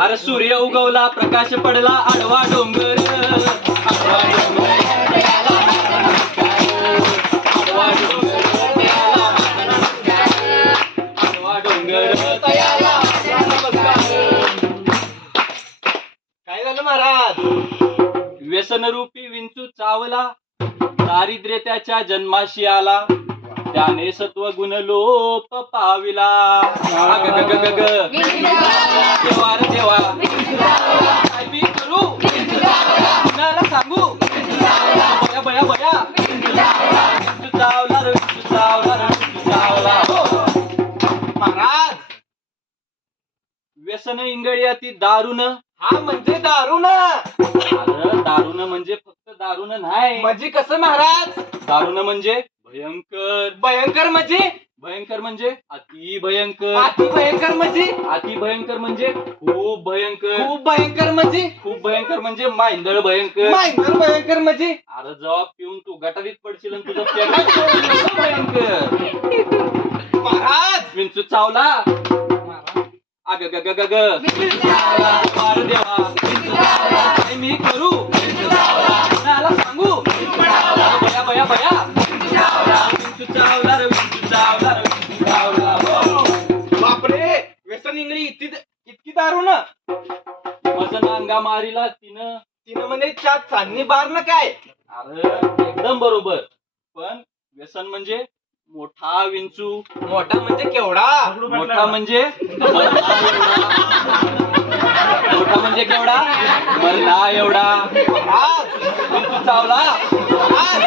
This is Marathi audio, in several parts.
अरे सूर्य उगवला प्रकाश पडला आडवा डोंगर आडवा डोंगर आडवा डोंगर आडवा डोंगर काय झालं महाराज? व्यसनरूपी विंचू चावला दारिद्र्य त्याच्या जन्माशी आला त्याने सत्वगुण लोप पाविला देवा रे देवा काय मी करू कुणाला सांगू बया बया बया विंचू चावला रे विंचू चावला रे विंचू चावला हो. महाराज व्यसन इंगळी अति दारुण हा म्हणजे दारू ना? अरे दारुण म्हणजे फक्त दारुण नाही म्हणजे कसं महाराज? दारुण म्हणजे भयंकर भयंकर म्हणजे? भयंकर म्हणजे अति भयंकर अति भयंकर म्हणजे? अति भयंकर म्हणजे खूप भयंकर खूप भयंकर म्हणजे? खूप भयंकर म्हणजे मांदळ भयंकर भयंकर भयंकर म्हणजे? अरे जेव्हा पिऊन तू गटारीत पडशील आणि तुझं पेट भयंकर महाराज विंचू चावला अग ग ग ग ग मार देवा काय मी करू कुणाला सांगू बया बया बया विंचू चावला रे विंचू चावला रे विंचू चावला हो. बापरे व्यसन इंगळी इतकी दारू ना? वजन अंगा मारीला तिनं म्हणजे चार चांदणी बार ना काय? अरे एकदम बरोबर पण व्यसन म्हणजे मोठा विंचू मोठा म्हणजे केवढा? मोठा म्हणजे मोठा म्हणजे केवढा मरला एवढा विंचू चावला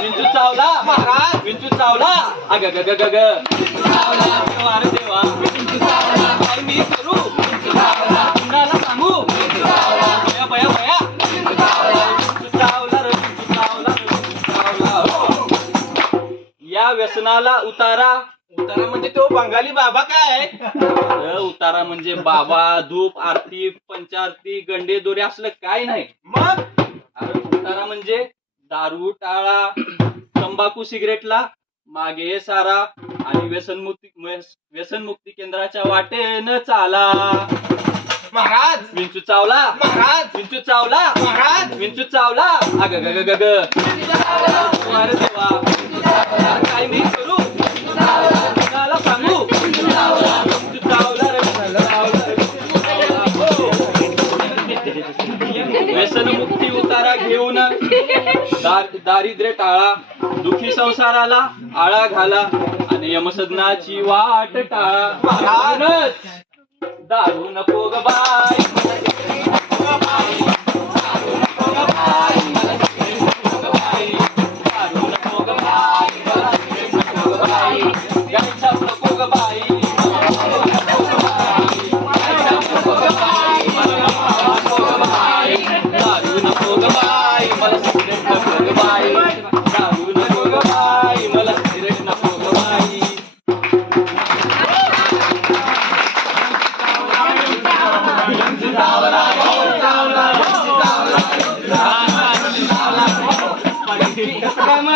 विंचू चावला महाराज विंचू चावला अग ग ग ग ग अरे देवा काय मी करू कुणाला सांगू बया बया बया विंचू चावला रे विंचू चावला रे विंचू चावला हो. या व्यसनाला उतारा म्हणजे तो बंगाली बाबा काय? उतारा म्हणजे बाबा धूप आरती पंचारती गंडे दोरे असलं काय नाही मग अरे उतारा म्हणजे दारू टाळा तंबाखू सिगरेटला मागे सारा आणि व्यसनमुक्ती केंद्राच्या वाटेनं चाला महाराज विंचू चावला महाराज विंचू चावला महाराज विंचू चावला अग ग ग ग ग अरे देवा काय मी करू कुणाला सांगू विंचू चावला रे विंचू चावला रे विंचू चावला हो. व्यसनमुक्ती उतारा घेऊन दारिद्र्य टाळा दुखी संसाराला आळा घाला आणि यमसदनाची वाट टाळा दारू नको ग बाई